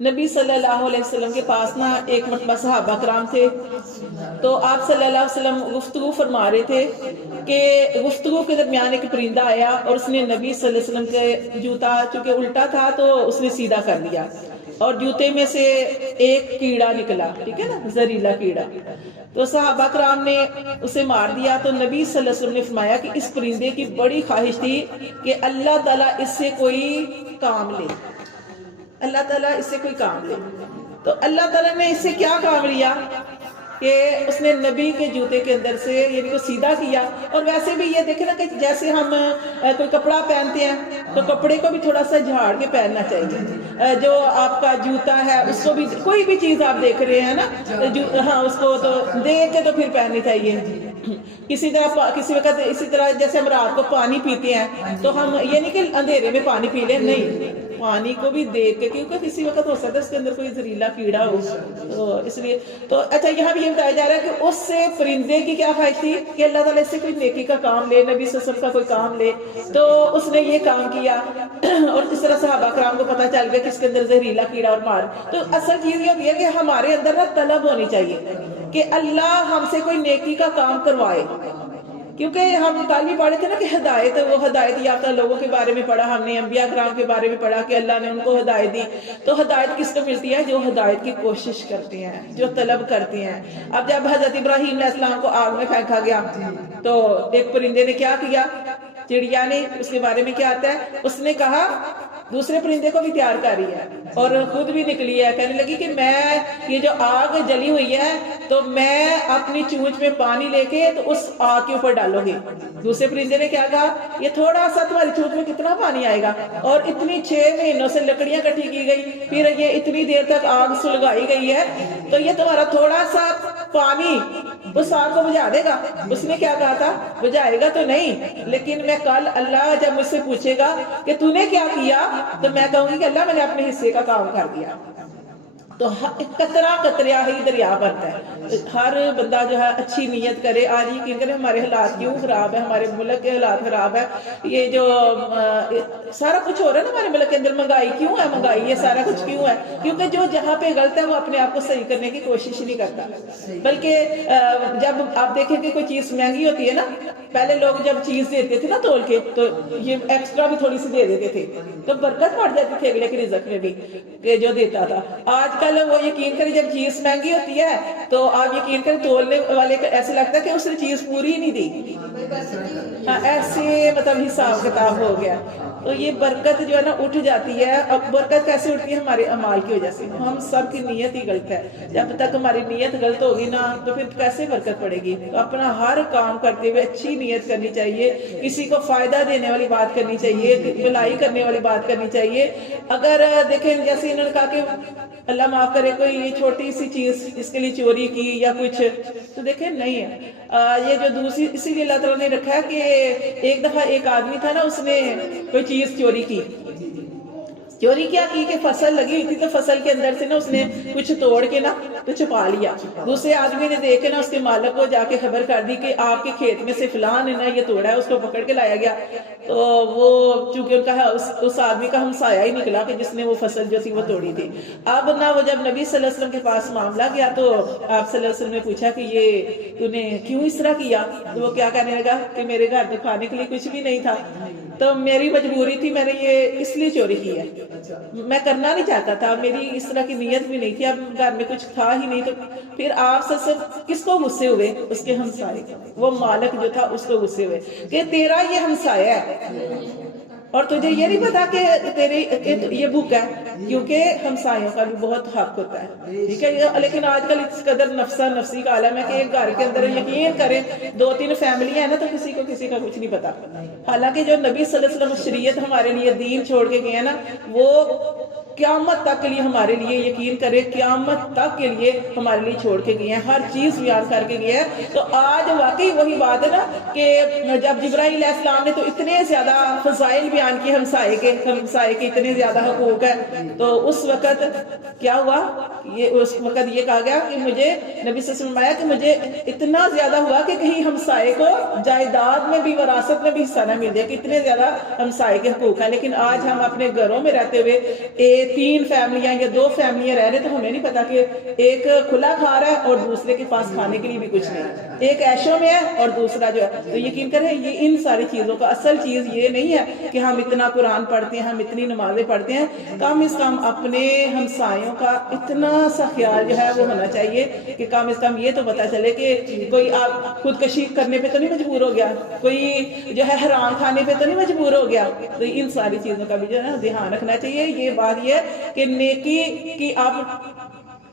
نبی صلی اللہ علیہ وسلم کے پاس نا ایک مرتبہ صحابہ کرام تھے، تو آپ صلی اللہ علیہ وسلم گفتگو فرما رہے تھے کہ گفتگو کے درمیان ایک پرندہ آیا اور اس نے نبی صلی اللہ علیہ وسلم کے جوتا چونکہ الٹا تھا تو اس نے سیدھا کر دیا، اور جوتے میں سے ایک کیڑا نکلا، ٹھیک ہے نا، زہریلا کیڑا، تو صحابہ کرام نے اسے مار دیا۔ تو نبی صلی اللہ علیہ وسلم نے فرمایا کہ اس پرندے کی بڑی خواہش تھی کہ اللہ تعالیٰ اس سے کوئی کام لے، اللہ تعالیٰ اس سے کوئی کام لے۔ تو اللہ تعالیٰ نے اس سے کیا کام لیا کہ اس نے نبی کے جوتے کے اندر سے یعنی کو سیدھا کیا۔ اور ویسے بھی یہ دیکھیں نا کہ جیسے ہم کوئی کپڑا پہنتے ہیں تو کپڑے کو بھی تھوڑا سا جھاڑ کے پہننا چاہیے، جو آپ کا جوتا ہے اس کو بھی، کوئی بھی چیز آپ دیکھ رہے ہیں نا، ہاں اس کو تو دیکھ کے تو پھر پہننی چاہیے۔ کسی وقت اسی طرح جیسے ہم رات کو پانی پیتے ہیں تو ہم یہ نہیں کہ اندھیرے میں پانی پی لیں، نہیں، پانی کو بھی دیکھ کے، کیونکہ کسی وقت ہو سکتا ہے اس کے اندر کوئی زہریلا کیڑا ہو، تو اس لیے تو اچھا یہاں بھی یہ بتایا جا رہا ہے کہ اس سے پرندے کی کیا خواہش تھی کہ اللہ تعالیٰ اس سے کوئی نیکی کا کام لے، نبی صلی اللہ علیہ وسلم کا کوئی کام لے، تو اس نے یہ کام کیا اور اس طرح صحابہ کرام کو پتہ چل گیا کہ اس کے اندر زہریلا کیڑا اور مار۔ تو اصل چیز یہ ہوتی ہے کہ ہمارے اندر نا طلب ہونی چاہیے کہ اللہ ہم سے کوئی نیکی کا کام کروائے، کیونکہ ہم کل بھی پڑھے تھے نا کہ ہدایت، وہ ہدایت یافتہ لوگوں کے بارے میں پڑھا ہم نے، انبیاء کرام کے بارے میں پڑھا کہ اللہ نے ان کو ہدایت دی۔ تو ہدایت کس کو ملتی ہے؟ جو ہدایت کی کوشش کرتے ہیں، جو طلب کرتے ہیں۔ اب جب حضرت ابراہیم علیہ السلام کو آگ میں پھینکا گیا تو ایک پرندے نے کیا کیا، چڑیا نے، اس کے بارے میں کیا آتا ہے، اس نے کہا دوسرے پرندے کو بھی تیار کر رہی ہے اور خود بھی نکلی ہے، کہنے لگی کہ میں یہ جو آگ جلی ہوئی ہے تو میں اپنی چونچ میں پانی لے کے تو اس آگ کے اوپر ڈالوں گی۔ دوسرے پرندے نے کیا کہا، یہ تھوڑا سا تمہاری چونچ میں کتنا پانی آئے گا، اور اتنی 6 مہینوں سے لکڑیاں کٹھی کی گئی، پھر یہ اتنی دیر تک آگ سلگائی گئی ہے، تو یہ تمہارا تھوڑا سا پانی اس آگ کو بجھا دے گا؟ اس نے کیا کہا تھا، بجھائے گا تو نہیں، لیکن میں کل اللہ جب مجھ سے پوچھے گا کہ تو نے کیا کیا تو میں کہوں گی کہ اللہ میں نے اپنے حصے کا کام کر دیا۔ تو قطرہ قطرہ ہی دریا بنتا ہے۔ ہر بندہ جو ہے اچھی نیت کرے۔ آج یقین کریں ہمارے حالات کیوں خراب ہے، ہمارے ملک کے حالات خراب ہے، یہ جو سارا کچھ ہو رہا ہے نا ہمارے ملک کے اندر، مہنگائی کیوں ہے، مہنگائی یہ سارا کچھ کیوں ہے؟ کیونکہ جو جہاں پہ غلط ہے وہ اپنے آپ کو صحیح کرنے کی کوشش نہیں کرتا، بلکہ جب آپ دیکھیں کہ کوئی چیز مہنگی ہوتی ہے نا، پہلے لوگ جب چیز دیتے تھے نا تول کے تو یہ ایکسٹرا بھی تھوڑی سی دے دیتے تھے تو برکت پڑ جاتی تھی اگلے کے رزق میں بھی کہ جو دیتا تھا۔ آج کل وہ یقین کریں جب چیز مہنگی ہوتی ہے تو آپ یقین کریں تولنے والے کا ایسے لگتا ہے کہ اس نے چیز پوری ہی نہیں دی، ایسے مطلب حساب کتاب ہو گیا۔ تو یہ برکت جو ہے نا اٹھ جاتی ہے۔ اب برکت کیسے اٹھتی ہے؟ ہمارے اعمال کی وجہ سے۔ ہم سب کی نیت ہی غلط ہے، جب تک ہماری نیت غلط ہوگی نا تو پھر کیسے برکت پڑے گی؟ تو اپنا ہر کام کرتے ہوئے اچھی نیت کرنی چاہیے، کسی کو فائدہ دینے والی بات کرنی چاہیے، بھلائی کرنے والی بات کرنی چاہیے۔ اگر دیکھیں جیسے انہوں نے کہا کہ اللہ معاف کرے کوئی یہ چھوٹی سی چیز اس کے لیے چوری کی یا کچھ، تو دیکھیں نہیں ہے یہ جو دوسری، اسی لیے اللہ تعالیٰ نے رکھا ہے کہ ایک دفعہ ایک آدمی تھا نا، اس نے کوئی چیز چوری کی۔ چوری کیا کی کہ فصل لگی ہوئی تھی تو فصل کے اندر سے نا اس نے کچھ توڑ کے نا تو چھپا لیا۔ دوسرے آدمی نے دیکھ کے نا اس کے مالک کو جا کے خبر کر دی کہ آپ کے کھیت میں سے فلاں نے نا یہ توڑا ہے، اس کو پکڑ کے لایا گیا۔ تو وہ چونکہ ان کا اس آدمی کا ہمسایہ ہی نکلا کہ جس نے وہ فصل جو تھی وہ توڑی تھی۔ اب نا وہ جب نبی صلی اللہ علیہ وسلم کے پاس معاملہ گیا تو آپ صلی اللہ علیہ وسلم نے پوچھا کہ یہ تو نے کیوں اس طرح کیا؟ تو وہ کیا کہنے لگا کہ میرے گھر تو کھانے کے لیے کچھ بھی نہیں تھا، تو میری مجبوری تھی، میں نے یہ اس لیے چوری کی ہے، میں کرنا نہیں چاہتا تھا، میری اس طرح کی نیت بھی نہیں تھی، اب گھر میں کچھ تھا ہی نہیں۔ تو پھر آپ سب کس کو غصے ہوئے؟ اس کے ہمسائے، وہ مالک جو تھا اس کو غصے ہوئے کہ تیرا یہ ہمسایہ ہے اور تجھے یہ نہیں پتا کہ تیری یہ بھوک ہے، کیونکہ ہمسایوں کا بھی بہت حق ہوتا ہے، ٹھیک ہے۔ لیکن آج کل اس قدر نفسا نفسی کا عالم ہے کہ ایک گھر کے اندر یقین کریں 2-3 فیملی ہیں نا تو کسی کو کسی کا کچھ نہیں پتا۔ حالانکہ جو نبی صلی اللہ علیہ وسلم شریعت ہمارے لیے دین چھوڑ کے گئے ہیں نا، وہ قیامت تک کے لیے ہمارے لیے، یقین کرے قیامت تک کے لیے ہمارے لیے چھوڑ کے گئے ہیں، ہر چیز بیان کر کے گئے ہیں۔ تو آج واقعی وہی بات ہے نا کہ جب جبرائیل علیہ السلام نے تو اتنے زیادہ فضائل بیان کیے ہمسائے کے اتنے زیادہ حقوق ہیں، تو اس وقت کیا ہوا، اس وقت یہ کہا گیا کہ مجھے نبی صلی اللہ علیہ وسلم آیا کہ مجھے اتنا زیادہ ہوا کہ کہیں ہمسائے کو جائیداد میں بھی، وراثت میں بھی حصہ نہ مل جائے، کہ اتنے زیادہ ہمسائے کے حقوق ہیں۔ لیکن آج ہم اپنے گھروں میں رہتے ہوئے ایک تین فیملیاں یا دو فیملیاں رہ رہے تو ہمیں نہیں پتا کہ ایک کھلا کھا رہا ہے اور دوسرے کے پاس کھانے کے لیے بھی کچھ نہیں, ایک عیشوں میں ہے اور دوسرا جو ہے. تو یقین کریں یہ ان ساری چیزوں کا اصل چیز یہ نہیں ہے کہ ہم اتنا قرآن پڑھتے ہیں, ہم اتنی نمازیں پڑھتے ہیں, کم از کم اپنے ہمسایوں کا اتنا سا خیال جو ہے وہ ہونا چاہیے کہ کم از کم یہ تو پتا چلے کہ کوئی آپ خودکشی کرنے پہ تو نہیں مجبور ہو گیا, کوئی جو ہے حرام کھانے پہ تو نہیں مجبور ہو گیا. تو ان ساری چیزوں کا بھی جو ہے دھیان رکھنا چاہیے. یہ بات یہ ہے کہ نیکی کی آپ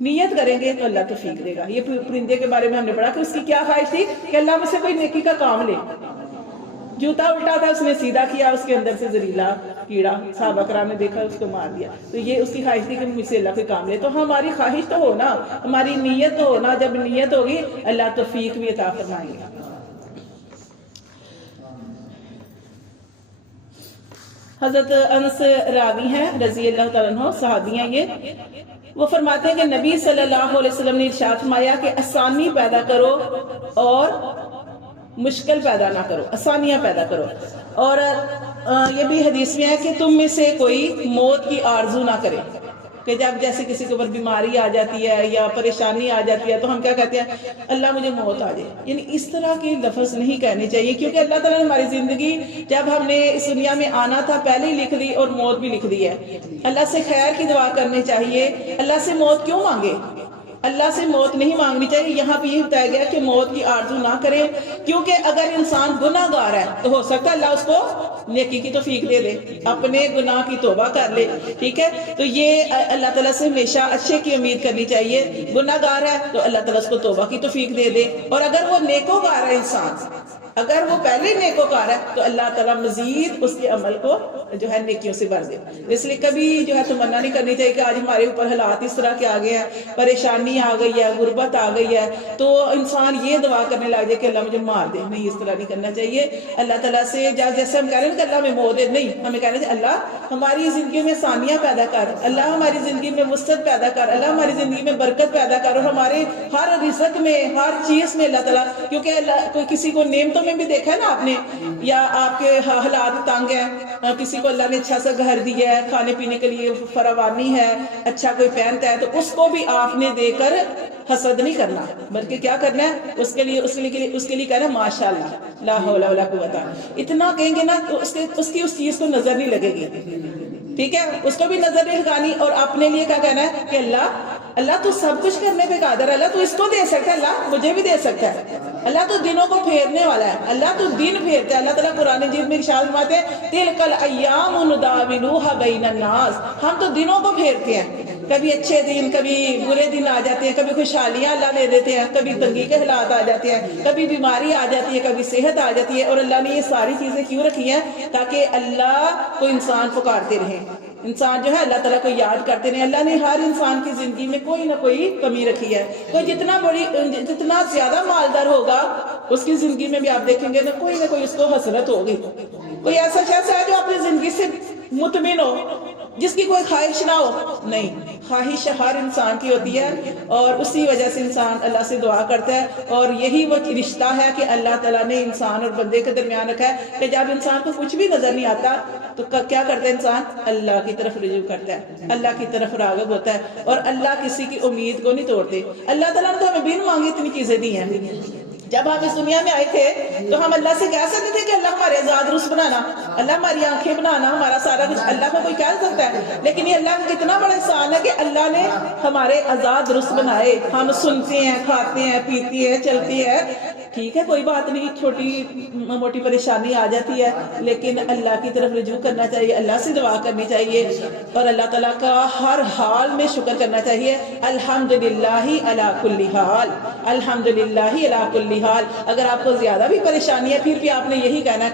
نیت کریں گے تو اللہ توفیق دے گا. یہ پرندے کے بارے میں ہم نے پڑھا کہ اس کی کیا خواہش تھی کہ اللہ مجھ سے کوئی نیکی کا کام لے. جوتا الٹا تھا, اس نے سیدھا کیا, اس کے اندر سے زہریلا کیڑا, صحابہ کرام نے دیکھا, اس کو مار دیا. تو یہ اس کی خواہش تھی کہ مجھ سے اللہ کوئی کام لے. تو ہماری خواہش تو ہونا, ہماری نیت تو ہونا. جب نیت ہوگی اللہ توفیق بھی عطا فرمائیں گے. حضرت انس راوی ہیں رضی اللہ تعالیٰ عنہ, صحابی ہیں یہ, وہ فرماتے ہیں کہ نبی صلی اللہ علیہ وسلم نے ارشاد فرمایا کہ آسانی پیدا کرو اور مشکل پیدا نہ کرو, آسانیاں پیدا کرو. اور یہ بھی حدیث میں ہے کہ تم میں سے کوئی موت کی آرزو نہ کرے, کہ جب جیسے کسی کے اوپر بیماری آ جاتی ہے یا پریشانی آ جاتی ہے تو ہم کیا کہتے ہیں, اللہ مجھے موت آ جائے. یعنی اس طرح کے لفظ نہیں کہنے چاہیے, کیونکہ اللہ تعالیٰ نے ہماری زندگی جب ہم نے اس دنیا میں آنا تھا پہلے ہی لکھ دی اور موت بھی لکھ دی ہے. اللہ سے خیر کی دعا کرنی چاہیے. اللہ سے موت کیوں مانگے, اللہ سے موت نہیں مانگنی چاہیے. یہاں پہ یہ بتایا گیا کہ موت کی آرزو نہ کرے, کیونکہ اگر انسان گناہ گار ہے تو ہو سکتا ہے اللہ اس کو نیکی کی توفیق دے دے, اپنے گناہ کی توبہ کر لے. ٹھیک ہے, تو یہ اللہ تعالیٰ سے ہمیشہ اچھے کی امید کرنی چاہیے. گناہ گار ہے تو اللہ تعالیٰ اس کو توبہ کی توفیق دے دے, اور اگر وہ نیکوکار ہے انسان, اگر وہ پہلے نیکوکار ہے تو اللہ تعالیٰ مزید اس کے عمل کو جو ہے نیکیوں سے بھر دے. اس لیے کبھی جو ہے تمنا نہیں کرنی چاہیے کہ آج ہمارے اوپر حالات اس طرح کے آ گئے ہیں, پریشانی آ گئی ہے, غربت آ گئی ہے, تو انسان یہ دعا کرنے لگ جائے کہ اللہ مجھے مار دے. نہیں, اس طرح نہیں کرنا چاہیے. اللہ تعالیٰ سے جیسے ہم کہہ رہے ہیں کہ اللہ ہمیں موت دے, نہیں, ہمیں کہنا چاہیے اللہ ہماری زندگی میں آسانیاں پیدا کر, اللہ ہماری زندگی میں وسعت پیدا کر, اللہ ہماری زندگی میں برکت پیدا کر, اور ہمارے ہر رزق میں, ہر چیز میں اللہ تعالیٰ, کیونکہ اللہ کوئی کسی کو نعمتوں میں بھی دیکھا ہے نا آپ نے, یا آپ کے حالات تنگ ہیں, کسی کو اللہ نے اچھا سا گھر دیا ہے, کھانے پینے کے لیے فراوانی ہے, اچھا کوئی پہنتا ہے, تو اس کو بھی آپ نے دے کر حسد نہیں کرنا, بلکہ کیا کرنا ہے, اس کے لیے کہنا ماشاءاللہ لا حول ولا قوت. اتنا کہیں گے نا تو اس کی اس چیز کو نظر نہیں لگے گی. ٹھیک ہے, اس کو بھی نظر نہیں لگانی. اور اپنے لیے کیا کہنا ہے کہ اللہ تو سب کچھ کرنے پہ قادر ہے, اللہ تو اس کو دے سکتا ہے, اللہ مجھے بھی دے سکتا ہے, اللہ تو دنوں کو پھیرنے والا ہے, اللہ تو دن پھیرتا ہے. اللہ تعالیٰ قرآن مجید میں ارشاد فرماتے ہیں تلک الایام نداولوها بین الناس, ہم تو دنوں کو پھیرتے ہیں, کبھی اچھے دن, کبھی برے دن آ جاتے ہیں, کبھی خوشحالیاں اللہ دے دیتے ہیں, کبھی تنگی کے حالات آ جاتے ہیں, کبھی بیماری آ جاتی ہے, کبھی صحت آ جاتی ہے. اور اللہ نے یہ ساری چیزیں کیوں رکھی ہیں, تاکہ اللہ کو انسان پکارتے رہیں, انسان جو ہے اللہ تعالیٰ کو یاد کرتے رہیں. اللہ نے ہر انسان کی زندگی میں کوئی نہ کوئی کمی رکھی ہے. کوئی جتنا زیادہ مالدار ہوگا اس کی زندگی میں بھی آپ دیکھیں گے نہ کوئی اس کو حسرت ہوگی. کوئی ایسا شخص ہے جو اپنی زندگی سے مطمئن ہو, جس کی کوئی خواہش نہ ہو, نہیں, خواہش ہر انسان کی ہوتی ہے, اور اسی وجہ سے انسان اللہ سے دعا کرتا ہے. اور یہی وہ رشتہ ہے کہ اللہ تعالیٰ نے انسان اور بندے کے درمیان رکھا ہے کہ جب انسان کو کچھ بھی نظر نہیں آتا تو کیا کرتا ہے انسان, اللہ کی طرف رجوع کرتا ہے, اللہ کی طرف راغب ہوتا ہے, اور اللہ کسی کی امید کو نہیں توڑتے. اللہ تعالیٰ نے تو ہمیں بن مانگی اتنی چیزیں دی ہیں. جب ہم اس دنیا میں آئے تھے تو ہم اللہ سے کہہ سکتے تھے کہ اللہ ہمارے آزاد رس بنانا, اللہ ہماری آنکھیں بنانا, ہمارا سارا کچھ. اللہ کو کوئی کہہ سکتا ہے, لیکن یہ اللہ کا کتنا بڑا احسان ہے کہ اللہ نے ہمارے آزاد رس بنائے. ہم سنتے ہیں, کھاتے ہیں, پیتے ہیں, چلتے ہیں. ٹھیک ہے, کوئی بات نہیں, چھوٹی موٹی پریشانی آ جاتی ہے, لیکن اللہ کی طرف رجوع کرنا چاہیے, اللہ سے دعا کرنی چاہیے, اور اللہ تعالیٰ کا ہر حال میں شکر کرنا چاہیے. الحمدللہ علی کل حال, الحمدللہ علی کل حال. اگر آپ کو زیادہ بھی پریشانی ہے پھر بھی آپ نے یہی کہنا ہے.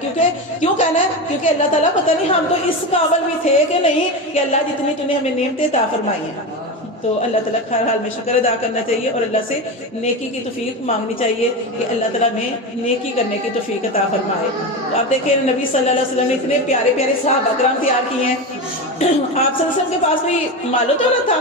کیوں کہنا ہے؟ کیونکہ اللہ تعالیٰ پتہ نہیں ہم تو اس قابل بھی تھے کہ نہیں کہ اللہ جتنی تُو نے ہمیں نعمتیں عطا فرمائی ہیں. تو اللہ تعالیٰ ہر حال میں شکر ادا کرنا چاہیے, اور اللہ سے نیکی کی توفیق مانگنی چاہیے کہ اللہ تعالیٰ میں نیکی کرنے کی توفیق عطا فرمائے. تو آپ دیکھیں نبی صلی اللہ علیہ وسلم نے اتنے پیارے پیارے صحابہ کرام تیار کیے ہیں. آپ صلی اللہ علیہ وسلم کے پاس کوئی مال و دولت تھا,